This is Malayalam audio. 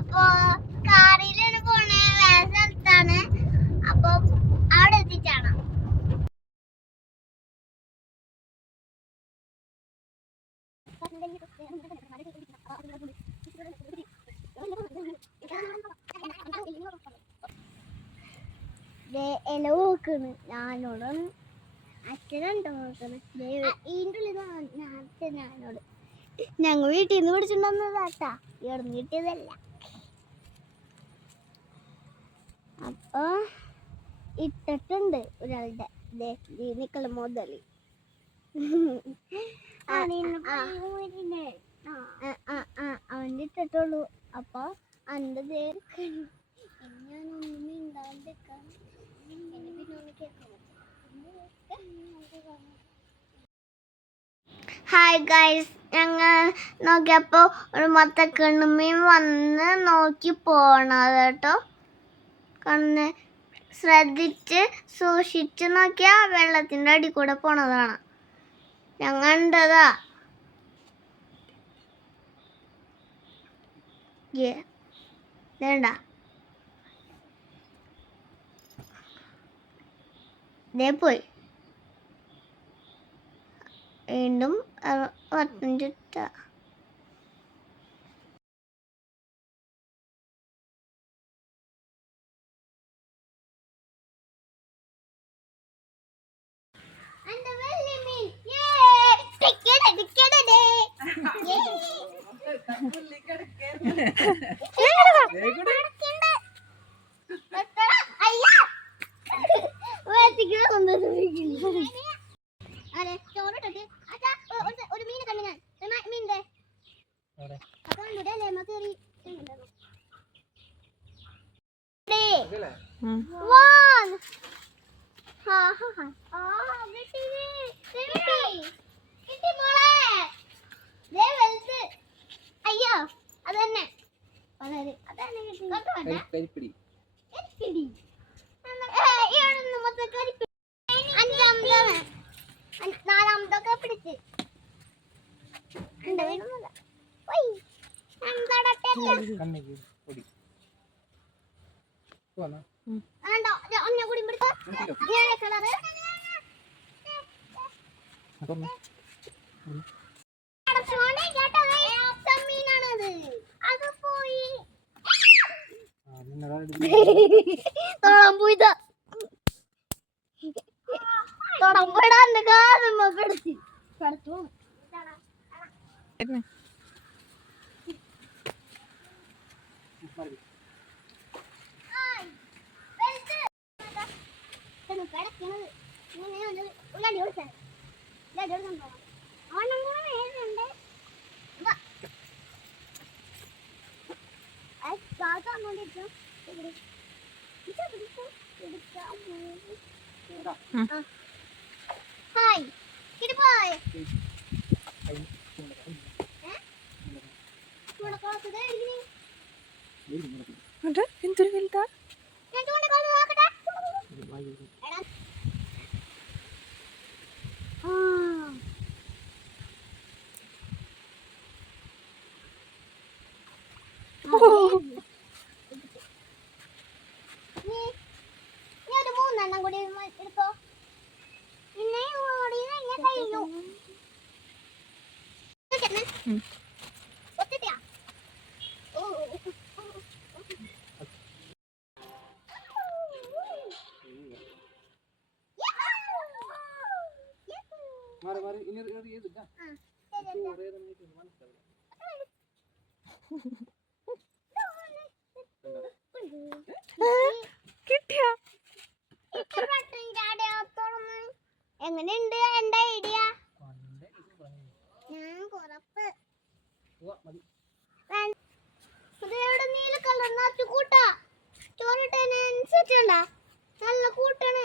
അപ്പൊ കാറിലാണ് പോണേ, വേറെ സ്ഥലത്താണ്. അപ്പൊ അവിടെ എത്തിച്ചാണ്. ഇല നോക്കണ് ഞാനോട്, അച്ഛനുണ്ടോ നോക്കണ് ഞാനോട്. ഞങ്ങൾ വീട്ടിൽ നിന്ന് പിടിച്ചിട്ടുണ്ടെന്നതാട്ടാ, ഇവിടുന്ന് കിട്ടിയതല്ല. അപ്പൊ ഇട്ടിട്ടുണ്ട് ഒരാളുടെ നിക്കള മുതല്. അവന്റെ ഇട്ടിട്ടുള്ളൂ. അപ്പൊ അന്റെ ഞാനൊന്നും മിണ്ടാണ്ടിരിക്കാം. ഹായ് ഗൈസ്, ഞങ്ങൾ നോക്കിയപ്പോ ഒരു മത്തക്കണ്ണുമ്മീൻ വന്ന് നോക്കി പോണത് കേട്ടോ. കണ്ണ് ശ്രദ്ധിച്ച് സൂക്ഷിച്ചു നോക്കിയാ വെള്ളത്തിന്റെ അടി കൂടെ പോണതാണ്. ഞങ്ങൾ കണ്ടതാ. വേണ്ട പോയി വീണ്ടും ചുറ്റ. ഒരു മീൻ കണ്ടു ഞാൻ. മീനിന്റെ അയ്യോ അതന്നെ നാലാമതൊക്കെ പിടിച്ച് ഹായ് കിടപ്പോയി എന്തൊരു വലുതാ. ഒരു മൂന്നെണ്ണം കൂടി എടുക്കോ. പിന്നെ കഴിഞ്ഞു. എങ്ങനെയുണ്ട് എന്റെ ഐഡിയ? ഞാൻ കുറപ്പ് നീല കളർ കൂട്ടാ ചോറിട്ടനുസരിച്ചുണ്ടാ നല്ല കൂട്ടാണ്.